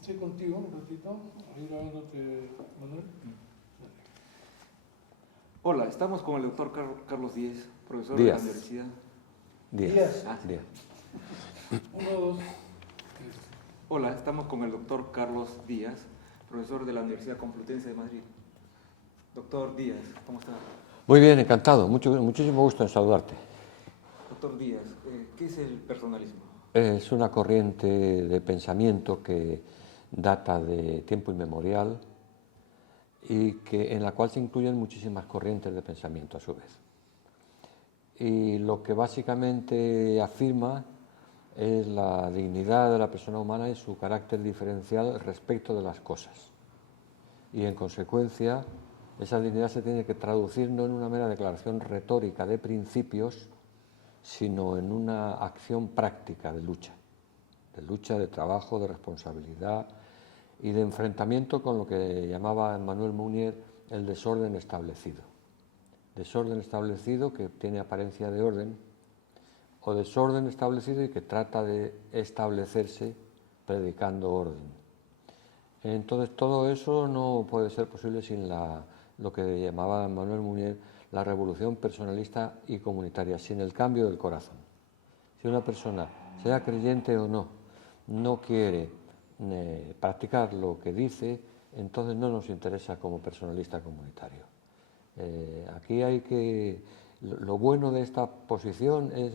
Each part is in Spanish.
estoy contigo un ratito, ahí grabándote, Manuel. Hola, estamos con el doctor Carlos Díaz, profesor Díaz. de la universidad. Díaz. Díaz. 1, 2, 3. Hola, estamos con el doctor Carlos Díaz, profesor de la Universidad Complutense de Madrid. Doctor Díaz, ¿cómo está? Muy bien, encantado. Muchísimo gusto en saludarte. Doctor Díaz, ¿qué es el personalismo? Es una corriente de pensamiento que data de tiempo inmemorial y en la cual se incluyen muchísimas corrientes de pensamiento a su vez. Y lo que básicamente afirma es la dignidad de la persona humana y su carácter diferencial respecto de las cosas. Y en consecuencia, esa dignidad se tiene que traducir no en una mera declaración retórica de principios, sino en una acción práctica de lucha, de trabajo, de responsabilidad y de enfrentamiento con lo que llamaba Emmanuel Mounier el desorden establecido. Desorden establecido que tiene apariencia de orden, o desorden establecido y que trata de establecerse predicando orden. Entonces todo eso no puede ser posible sin lo que llamaba Emmanuel Mounier la revolución personalista y comunitaria, sin el cambio del corazón. Si una persona, sea creyente o no, no quiere practicar lo que dice, entonces no nos interesa como personalista comunitario. Aquí hay que... Lo bueno de esta posición es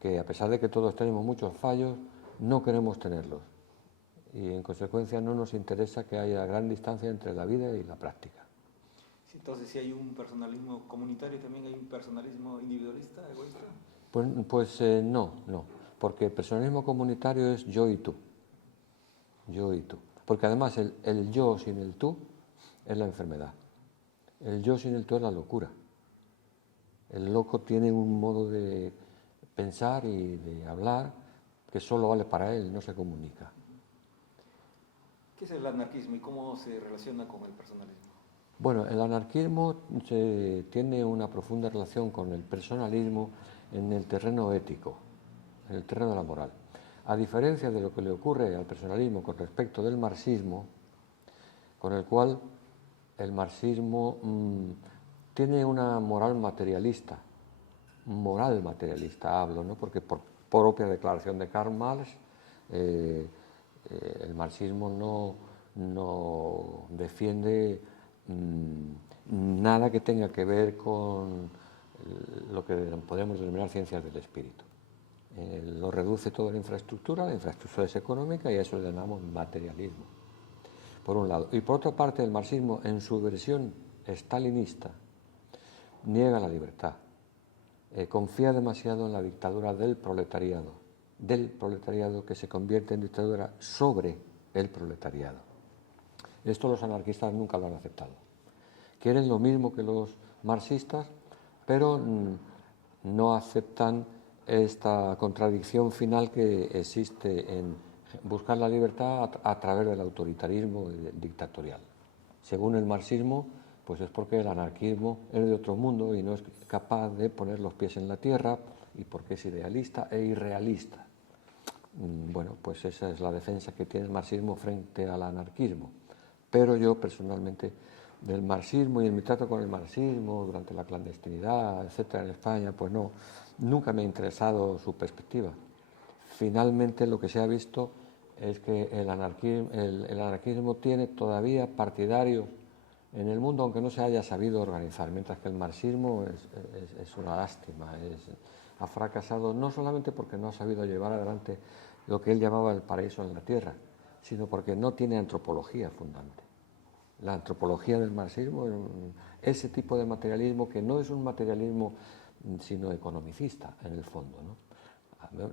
que a pesar de que todos tenemos muchos fallos, no queremos tenerlos. Y en consecuencia no nos interesa que haya gran distancia entre la vida y la práctica. Entonces, si hay un personalismo comunitario, ¿también hay un personalismo individualista, egoísta? Pues no, porque el personalismo comunitario es yo y tú. Yo y tú. Porque además el yo sin el tú es la enfermedad. El yo sin el tú es la locura. El loco tiene un modo de pensar y de hablar que solo vale para él, no se comunica. ¿Qué es el anarquismo y cómo se relaciona con el personalismo? Bueno, el anarquismo tiene una profunda relación con el personalismo en el terreno ético, en el terreno de la moral. A diferencia de lo que le ocurre al personalismo con respecto del marxismo, con el cual el marxismo tiene una moral materialista hablo, ¿no? Porque por propia declaración de Karl Marx, el marxismo no defiende nada que tenga que ver con lo que podemos denominar ciencias del espíritu. Lo reduce todo a la infraestructura es económica y a eso le llamamos materialismo, por un lado. Y por otra parte, el marxismo, en su versión stalinista, niega la libertad. Confía demasiado en la dictadura del proletariado que se convierte en dictadura sobre el proletariado. Esto los anarquistas nunca lo han aceptado. Quieren lo mismo que los marxistas, pero no aceptan esta contradicción final que existe en buscar la libertad a través del autoritarismo dictatorial. Según el marxismo, pues es porque el anarquismo es de otro mundo y no es capaz de poner los pies en la tierra y porque es idealista e irrealista. Bueno, pues esa es la defensa que tiene el marxismo frente al anarquismo. Pero yo personalmente del marxismo y en mi trato con el marxismo durante la clandestinidad, etcétera, en España, pues no, nunca me ha interesado su perspectiva. Finalmente lo que se ha visto es que el anarquismo tiene todavía partidarios en el mundo, aunque no se haya sabido organizar, mientras que el marxismo es una lástima, ha fracasado no solamente porque no ha sabido llevar adelante lo que él llamaba el paraíso en la tierra, sino porque no tiene antropología fundante. La antropología del marxismo es ese tipo de materialismo que no es un materialismo sino economicista en el fondo, ¿no?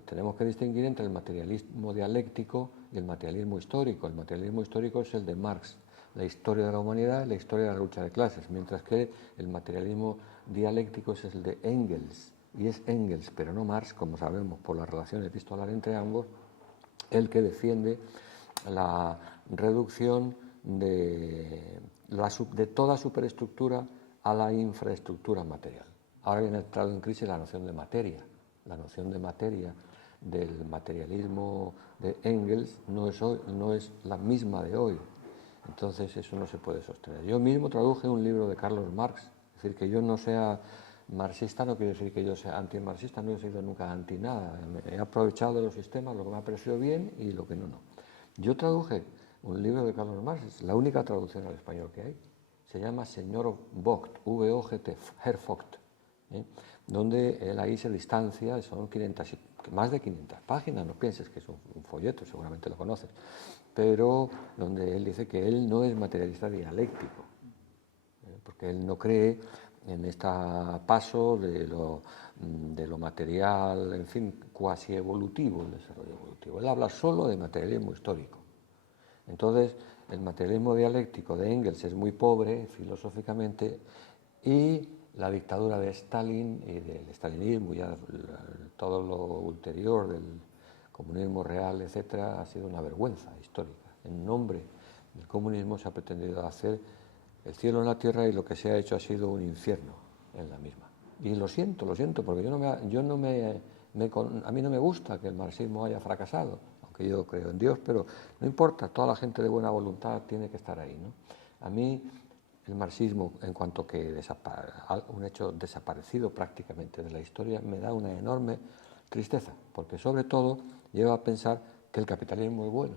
Tenemos que distinguir entre el materialismo dialéctico y el materialismo histórico. El materialismo histórico es el de Marx, la historia de la humanidad y la historia de la lucha de clases, mientras que el materialismo dialéctico es el de Engels, y es Engels, pero no Marx, como sabemos por la relación epistolar entre ambos, el que defiende la reducción de toda superestructura a la infraestructura material. Ahora viene entrado en crisis la noción de materia. La noción de materia del materialismo de Engels no es la misma de hoy. Entonces eso no se puede sostener. Yo mismo traduje un libro de Carlos Marx. Es decir, que yo no sea marxista no quiere decir que yo sea antimarxista, no he sido nunca anti nada. He aprovechado de los sistemas lo que me ha parecido bien y lo que no. Yo traduje un libro de Carlos Marx, es la única traducción al español que hay. Se llama Señor Vogt, V-O-G-T, Herr Vogt, donde él ahí se distancia, son más de 500 páginas, no pienses que es un folleto, seguramente lo conoces, pero donde él dice que él no es materialista dialéctico, porque él no cree en este paso de lo material, en fin, cuasi evolutivo, el desarrollo evolutivo. Él habla solo de materialismo histórico. Entonces, el materialismo dialéctico de Engels es muy pobre filosóficamente y la dictadura de Stalin y del stalinismo, ya todo lo ulterior del comunismo real, etcétera, ha sido una vergüenza histórica. En nombre del comunismo se ha pretendido hacer el cielo en la tierra y lo que se ha hecho ha sido un infierno en la misma. Y lo siento, porque a mí no me gusta que el marxismo haya fracasado, aunque yo creo en Dios, pero no importa, toda la gente de buena voluntad tiene que estar ahí, ¿no? A mí el marxismo, en cuanto que un hecho desaparecido prácticamente de la historia, me da una enorme tristeza, porque sobre todo lleva a pensar que el capitalismo es bueno.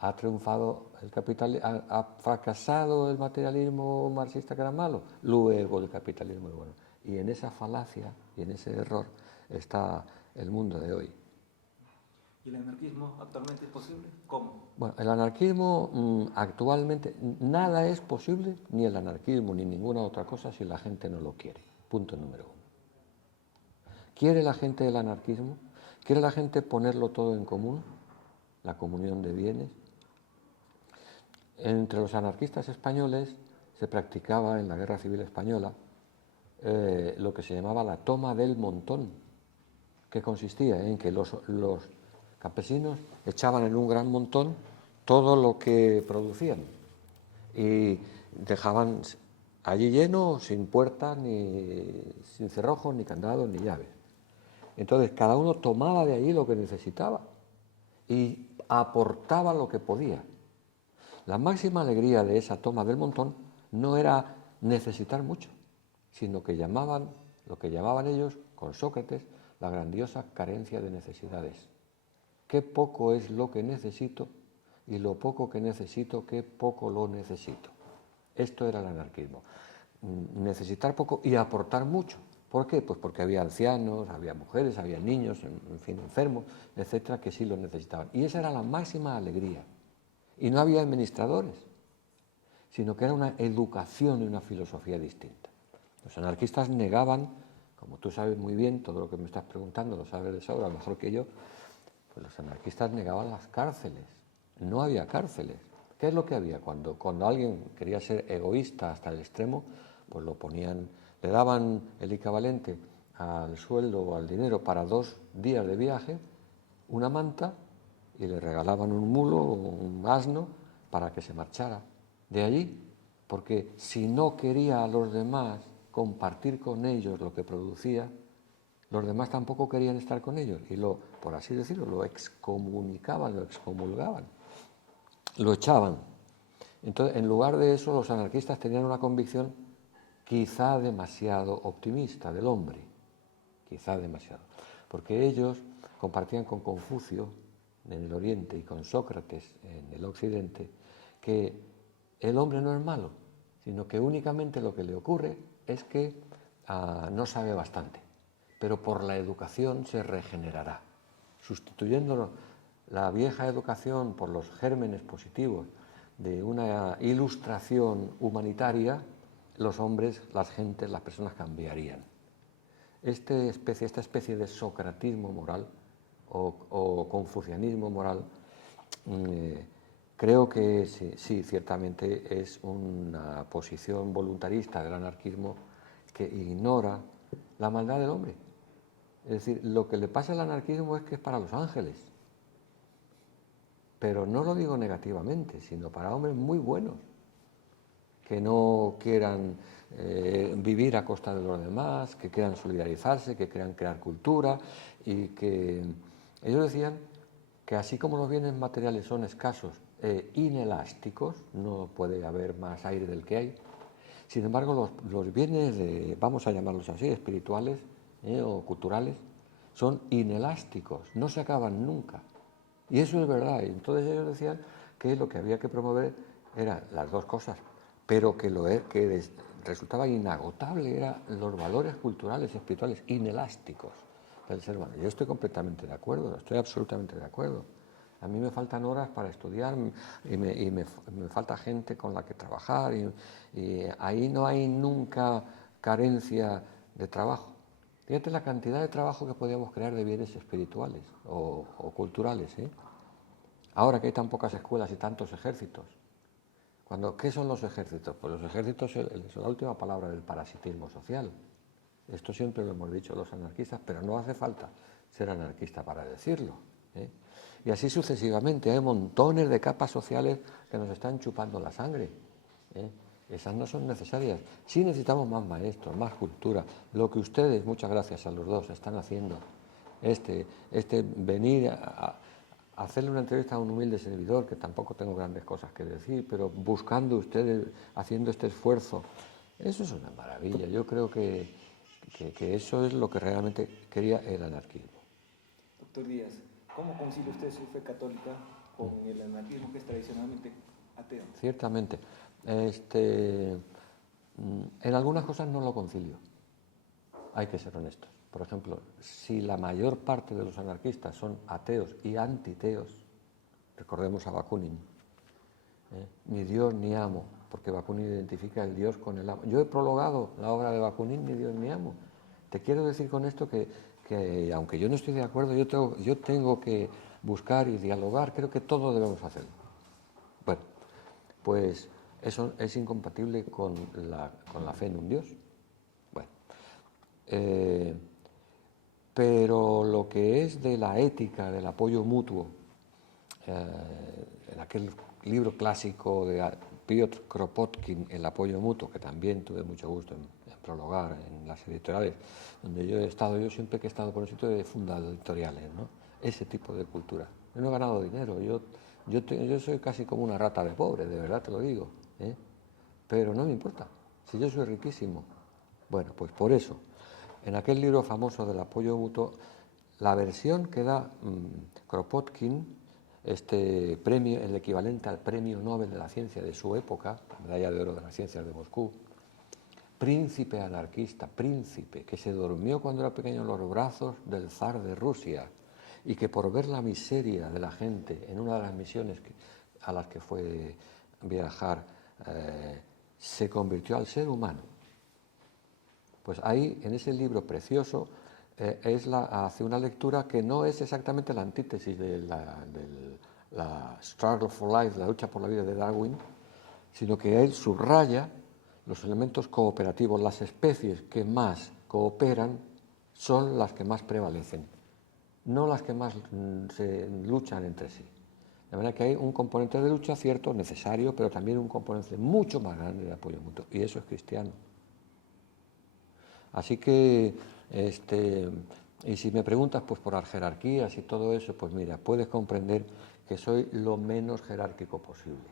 Ha triunfado el capitalismo, ha fracasado el materialismo marxista que era malo, luego el capitalismo es bueno. Y en esa falacia y en ese error está el mundo de hoy. ¿Y el anarquismo actualmente es posible? ¿Cómo? Bueno, el anarquismo actualmente, nada es posible, ni el anarquismo ni ninguna otra cosa, si la gente no lo quiere. Punto número 1. ¿Quiere la gente el anarquismo? ¿Quiere la gente ponerlo todo en común? La comunión de bienes. Entre los anarquistas españoles se practicaba en la Guerra Civil Española lo que se llamaba la toma del montón, que consistía en que los campesinos echaban en un gran montón todo lo que producían y dejaban allí lleno, sin puertas, sin cerrojos, ni candados, ni llaves. Entonces cada uno tomaba de allí lo que necesitaba y aportaba lo que podía. La máxima alegría de esa toma del montón no era necesitar mucho, sino que lo que llamaban ellos, con Sócrates, la grandiosa carencia de necesidades. Qué poco es lo que necesito y lo poco que necesito, qué poco lo necesito. Esto era el anarquismo. Necesitar poco y aportar mucho. ¿Por qué? Pues porque había ancianos, había mujeres, había niños, en fin, enfermos, etcétera, que sí lo necesitaban. Y esa era la máxima alegría. Y no había administradores, sino que era una educación y una filosofía distinta. Los anarquistas negaban, como tú sabes muy bien, todo lo que me estás preguntando lo sabes de sobra, mejor que yo, pues los anarquistas negaban las cárceles. No había cárceles. ¿Qué es lo que había? Cuando alguien quería ser egoísta hasta el extremo, pues le daban el equivalente al sueldo o al dinero para 2 días de viaje, una manta, y le regalaban un mulo o un asno para que se marchara de allí, porque si no quería a los demás compartir con ellos lo que producía, los demás tampoco querían estar con ellos y por así decirlo, lo excomunicaban, lo excomulgaban, lo echaban. Entonces, en lugar de eso, los anarquistas tenían una convicción quizá demasiado optimista del hombre, quizá demasiado, porque ellos compartían con Confucio en el Oriente y con Sócrates en el Occidente que el hombre no es malo, sino que únicamente lo que le ocurre es que no sabe bastante, pero por la educación se regenerará, sustituyendo la vieja educación por los gérmenes positivos de una ilustración humanitaria. Los hombres, las gentes, las personas cambiarían. Esta especie de socratismo moral o confucianismo moral, creo que sí, ciertamente es una posición voluntarista del anarquismo que ignora la maldad del hombre. Es decir, lo que le pasa al anarquismo es que es para los ángeles, pero no lo digo negativamente, sino para hombres muy buenos, que no quieran vivir a costa de los demás, que quieran solidarizarse, que quieran crear cultura y que Ellos decían que así como los bienes materiales son escasos e inelásticos, no puede haber más aire del que hay, sin embargo los bienes, vamos a llamarlos así, espirituales o culturales, son inelásticos, no se acaban nunca. Y eso es verdad. Y entonces ellos decían que lo que había que promover eran las dos cosas, pero que resultaba inagotable eran los valores culturales, espirituales, inelásticos del ser humano. Yo estoy completamente de acuerdo, estoy absolutamente de acuerdo. A mí me faltan horas para estudiar y me falta gente con la que trabajar y ahí no hay nunca carencia de trabajo. Fíjate la cantidad de trabajo que podíamos crear de bienes espirituales o culturales, ¿eh? Ahora que hay tan pocas escuelas y tantos ejércitos. ¿Qué son los ejércitos? Pues los ejércitos son la última palabra del parasitismo social. Esto siempre lo hemos dicho los anarquistas, pero no hace falta ser anarquista para decirlo, ¿eh? Y así sucesivamente. Hay montones de capas sociales que nos están chupando la sangre, ¿eh? Esas no son necesarias. Sí necesitamos más maestros, más cultura. Lo que ustedes, muchas gracias a los dos, están haciendo. Venir a hacerle una entrevista a un humilde servidor, que tampoco tengo grandes cosas que decir, pero buscando ustedes, haciendo este esfuerzo, eso es una maravilla. Yo creo que eso es lo que realmente quería el anarquismo. Doctor Díaz, ¿cómo concilia usted su fe católica con el anarquismo que es tradicionalmente ateo? Ciertamente. En algunas cosas no lo concilio. Hay que ser honestos. Por ejemplo, si la mayor parte de los anarquistas son ateos y antiteos, recordemos a Bakunin, ni Dios ni amo, porque Bakunin identifica el Dios con el amo. Yo he prologado la obra de Bakunin, ni Dios ni amo. Te quiero decir con esto que aunque yo no estoy de acuerdo, yo tengo que buscar y dialogar, creo que todos debemos hacerlo. Bueno, pues eso es incompatible con la fe en un Dios. Bueno, pero lo que es de la ética, del apoyo mutuo, en aquel libro clásico de Piotr Kropotkin, El apoyo mutuo, que también tuve mucho gusto en prologar en las editoriales, donde yo siempre que he estado por el sitio he fundado editoriales, ¿no? Ese tipo de cultura. Yo no he ganado dinero, yo soy casi como una rata de pobre, de verdad te lo digo, ¿eh? Pero no me importa, si yo soy riquísimo. Bueno, pues por eso, en aquel libro famoso del apoyo mutuo, la versión que da Kropotkin, este premio, el equivalente al premio Nobel de la ciencia de su época, la medalla de oro de las ciencias de Moscú, príncipe anarquista, príncipe, que se durmió cuando era pequeño en los brazos del zar de Rusia y que por ver la miseria de la gente en una de las misiones a las que fue viajar se convirtió al ser humano. Pues ahí, en ese libro precioso, hace una lectura que no es exactamente la antítesis de la Struggle for Life, la lucha por la vida de Darwin, sino que él subraya los elementos cooperativos. Las especies que más cooperan son las que más prevalecen, no las que más se luchan entre sí. De manera que hay un componente de lucha, cierto, necesario, pero también un componente mucho más grande de apoyo mutuo, y eso es cristiano. Así que, y si me preguntas pues por las jerarquías y todo eso, pues mira, puedes comprender que soy lo menos jerárquico posible,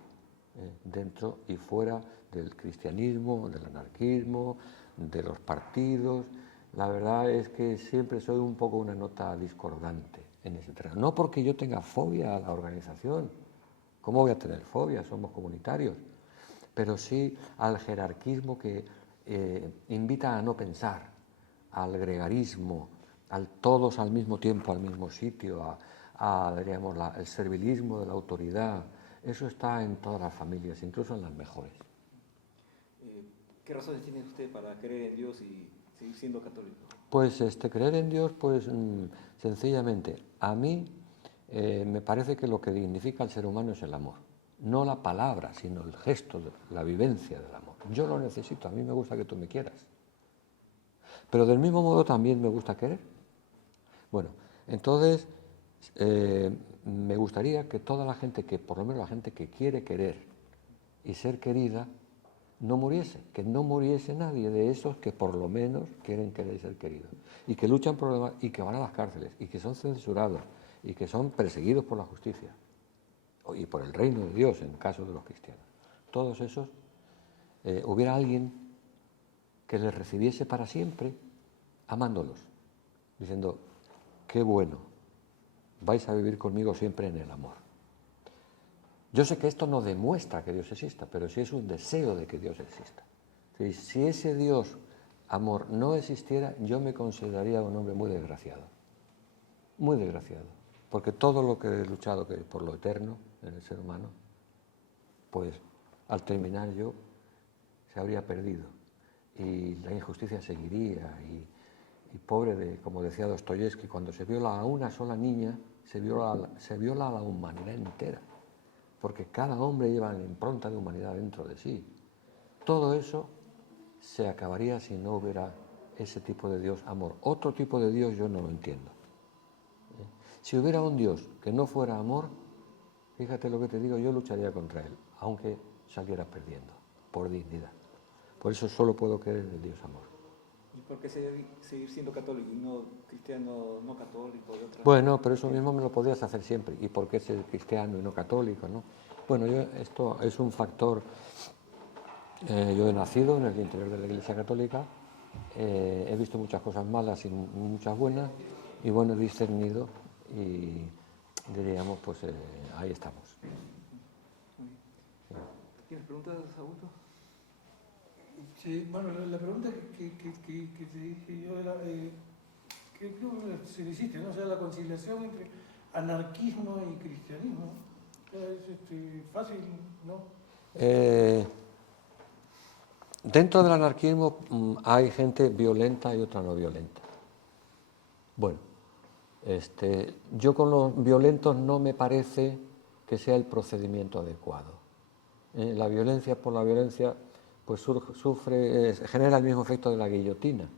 dentro y fuera del cristianismo, del anarquismo, de los partidos. La verdad es que siempre soy un poco una nota discordante en ese terreno. No porque yo tenga fobia a la organización, ¿cómo voy a tener fobia? Somos comunitarios. Pero sí al jerarquismo que invita a no pensar, al gregarismo, al todos al mismo tiempo, al mismo sitio, diríamos, el servilismo de la autoridad. Eso está en todas las familias, incluso en las mejores. ¿Qué razones tiene usted para creer en Dios y seguir siendo católico? Pues creer en Dios, pues sencillamente, a mí me parece que lo que dignifica al ser humano es el amor. No la palabra, sino el gesto, la vivencia del amor. Yo lo necesito, a mí me gusta que tú me quieras. Pero del mismo modo también me gusta querer. Bueno, entonces me gustaría que toda la gente, por lo menos la gente que quiere querer y ser querida, no muriese, que no muriese nadie de esos que por lo menos quieren querer y ser queridos, y que luchan por lo demás, y que van a las cárceles, y que son censurados, y que son perseguidos por la justicia y por el reino de Dios en el caso de los cristianos. Todos esos, hubiera alguien que les recibiese para siempre amándolos, diciendo, qué bueno, vais a vivir conmigo siempre en el amor. Yo sé que esto no demuestra que Dios exista, pero sí es un deseo de que Dios exista. Si ese Dios, amor, no existiera, yo me consideraría un hombre muy desgraciado, porque todo lo que he luchado por lo eterno en el ser humano, pues al terminar yo se habría perdido y la injusticia seguiría y pobre de, como decía Dostoyevsky, cuando se viola a una sola niña, se viola a la humanidad entera, porque cada hombre lleva la impronta de humanidad dentro de sí. Todo eso se acabaría si no hubiera ese tipo de Dios, amor. Otro tipo de Dios yo no lo entiendo. Si hubiera un Dios que no fuera amor, fíjate lo que te digo, yo lucharía contra él, aunque saliera perdiendo, por dignidad. Por eso solo puedo creer en el Dios amor. ¿Y por qué seguir siendo católico y no cristiano, no católico? De otra Bueno, pero eso mismo me lo podrías hacer siempre. ¿Y por qué ser cristiano y no católico, no? Bueno, esto es un factor. Yo he nacido en el interior de la Iglesia Católica, he visto muchas cosas malas y muchas buenas, y bueno, he discernido y diríamos, pues ahí estamos. ¿Tienes preguntas, Augusto? Sí, bueno, la pregunta que te dije yo era, que se le hiciste, ¿no? O sea, la conciliación entre anarquismo y cristianismo, es fácil, ¿no? Dentro del anarquismo hay gente violenta y otra no violenta. Bueno, yo con los violentos no me parece que sea el procedimiento adecuado. La violencia por la violencia pues genera el mismo efecto de la guillotina.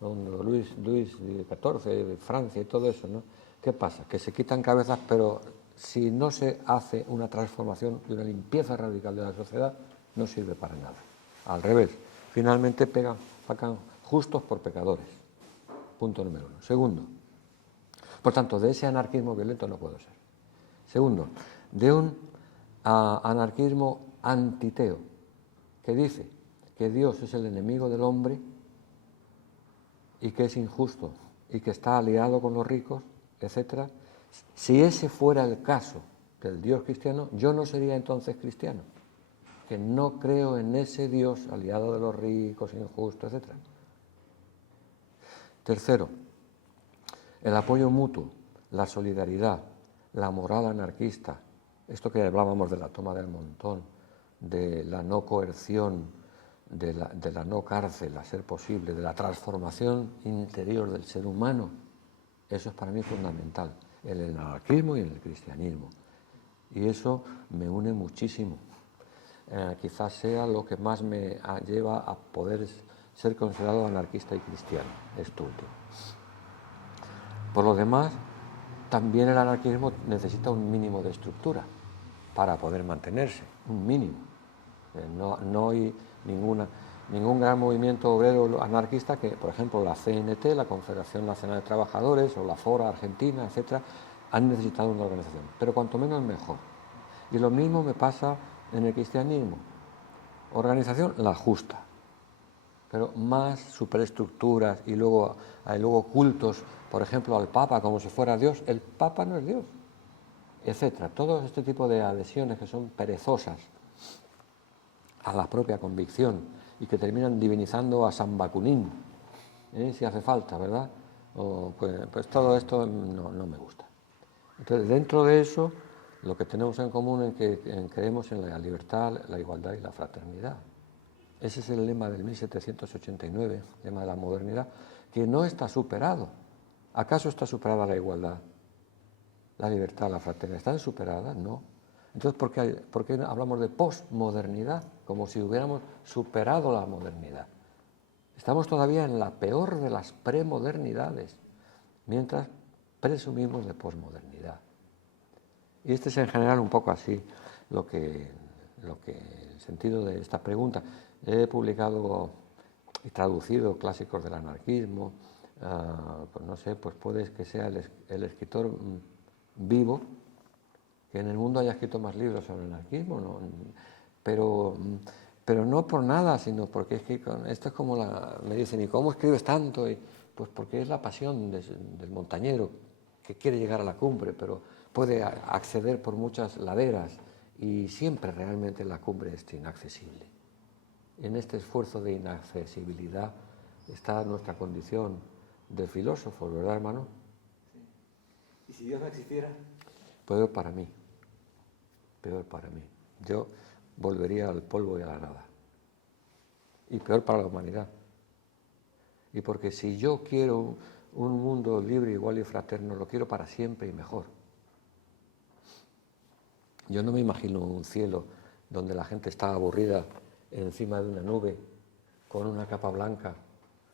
Luis XIV, de Francia y todo eso, ¿no? ¿Qué pasa? Que se quitan cabezas, pero si no se hace una transformación y una limpieza radical de la sociedad, no sirve para nada. Al revés, finalmente pecan justos por pecadores. Punto número 1. Segundo, por tanto, de ese anarquismo violento no puedo ser. Segundo, de un anarquismo antiteo, que dice que Dios es el enemigo del hombre y que es injusto y que está aliado con los ricos, etc. Si ese fuera el caso del Dios cristiano, yo no sería entonces cristiano, que no creo en ese Dios aliado de los ricos, injusto, etc. Tercero, el apoyo mutuo, la solidaridad, la moral anarquista, esto que hablábamos de la toma del montón, de la no coerción, de la no cárcel, a ser posible, de la transformación interior del ser humano, eso es para mí fundamental, en el anarquismo y en el cristianismo. Y eso me une muchísimo. Quizás sea lo que más me lleva a poder ser considerado anarquista y cristiano, esto último. Por lo demás, también el anarquismo necesita un mínimo de estructura para poder mantenerse, un mínimo. No hay ningún gran movimiento obrero anarquista que, por ejemplo, la CNT, la Confederación Nacional de Trabajadores, o la FORA Argentina, etcétera, han necesitado una organización, pero cuanto menos mejor. Y lo mismo me pasa en el cristianismo. Organización, la justa, pero más superestructuras y luego cultos, por ejemplo, al Papa como si fuera Dios. El Papa no es Dios, etcétera. Todo este tipo de adhesiones que son perezosas a la propia convicción y que terminan divinizando a San Bakunin, si hace falta, ¿verdad? Pues todo esto no me gusta. Entonces, dentro de eso, lo que tenemos en común es que creemos en la libertad, la igualdad y la fraternidad. Ese es el lema del 1789, lema de la modernidad, que no está superado. ¿Acaso está superada la igualdad, la libertad, la fraternidad? ¿Están superadas? No. Entonces, ¿por qué hablamos de posmodernidad? Como si hubiéramos superado la modernidad. Estamos todavía en la peor de las premodernidades, mientras presumimos de posmodernidad. Y este es en general un poco así el sentido de esta pregunta. He publicado y traducido clásicos del anarquismo, pues no sé, pues puede que sea el escritor vivo, que en el mundo haya escrito más libros sobre el anarquismo, ¿no? pero no por nada, sino porque es que esto es como me dicen, ¿y cómo escribes tanto? Pues porque es la pasión del montañero que quiere llegar a la cumbre, pero puede acceder por muchas laderas y siempre realmente la cumbre es inaccesible. En este esfuerzo de inaccesibilidad está nuestra condición de filósofo, ¿verdad, hermano? Sí. ¿Y si Dios no existiera? Peor para mí, peor para mí. Yo volvería al polvo y a la nada. Y peor para la humanidad. Y porque si yo quiero un mundo libre, igual y fraterno, lo quiero para siempre y mejor. Yo no me imagino un cielo donde la gente está aburrida encima de una nube, con una capa blanca,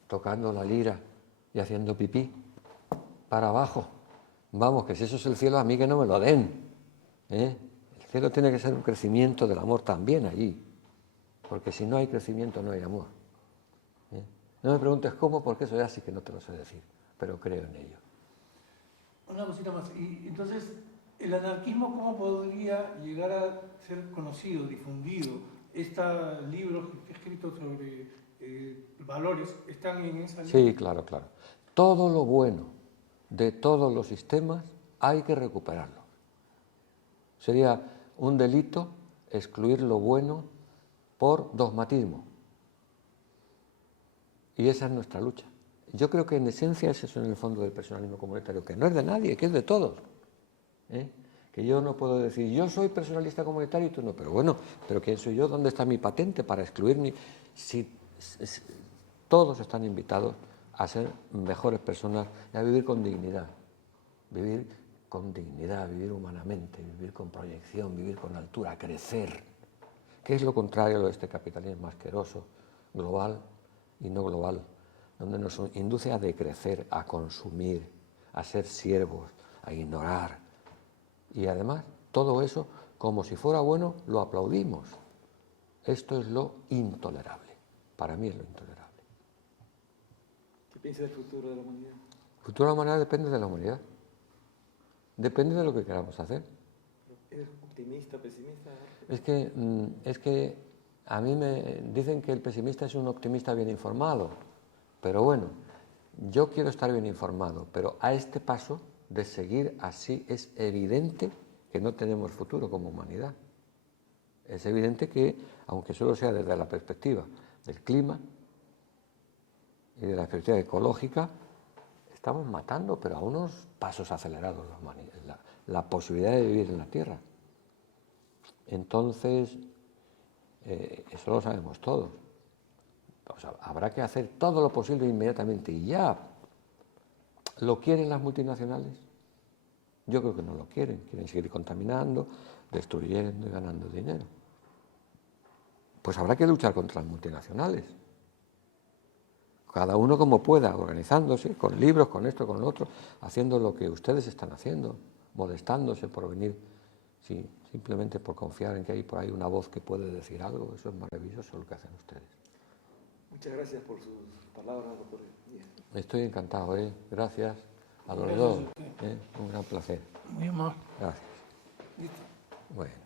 tocando la lira y haciendo pipí para abajo. Vamos, que si eso es el cielo, a mí que no me lo den. El cielo tiene que ser un crecimiento del amor también allí, porque si no hay crecimiento no hay amor. No me preguntes cómo, porque eso ya sí que no te lo sé decir, pero creo en ello. Una cosita más, y entonces, ¿el anarquismo cómo podría llegar a ser conocido, difundido? Estos libros que he escrito sobre valores están en esa línea. Sí, claro, claro. Todo lo bueno de todos los sistemas hay que recuperarlo. Sería un delito excluir lo bueno por dogmatismo. Y esa es nuestra lucha. Yo creo que en esencia es eso en el fondo del personalismo comunitario, que no es de nadie, que es de todos. Que yo no puedo decir, yo soy personalista comunitario y tú no, pero bueno, ¿pero quién soy yo? ¿Dónde está mi patente para excluirme? Si todos están invitados a ser mejores personas y a vivir con dignidad. Vivir con dignidad, vivir humanamente, vivir con proyección, vivir con altura, crecer. ¿Qué es lo contrario de este capitalismo asqueroso, global y no global, donde nos induce a decrecer, a consumir, a ser siervos, a ignorar? Y además, todo eso, como si fuera bueno, lo aplaudimos. Esto es lo intolerable. Para mí es lo intolerable. ¿Qué piensa del futuro de la humanidad? El futuro de la humanidad depende de la humanidad. Depende de lo que queramos hacer. ¿Eres optimista, pesimista? Es que a mí me dicen que el pesimista es un optimista bien informado. Pero bueno, yo quiero estar bien informado, pero a este paso de seguir así es evidente que no tenemos futuro como humanidad. Es evidente que, aunque solo sea desde la perspectiva del clima y de la perspectiva ecológica, estamos matando, pero a unos pasos acelerados la posibilidad de vivir en la Tierra. Entonces, eso lo sabemos todos. O sea, habrá que hacer todo lo posible inmediatamente y ya. ¿Lo quieren las multinacionales? Yo creo que no lo quieren. Quieren seguir contaminando, destruyendo y ganando dinero. Pues habrá que luchar contra las multinacionales. Cada uno como pueda, organizándose, con libros, con esto, con lo otro, haciendo lo que ustedes están haciendo, molestándose por venir, sí, simplemente por confiar en que hay por ahí una voz que puede decir algo. Eso es maravilloso lo que hacen ustedes. Muchas gracias por sus palabras, doctor Díaz. Estoy encantado, Gracias a los Gracias dos. a usted. Un gran placer. Muy amable. Gracias. Listo. Bueno.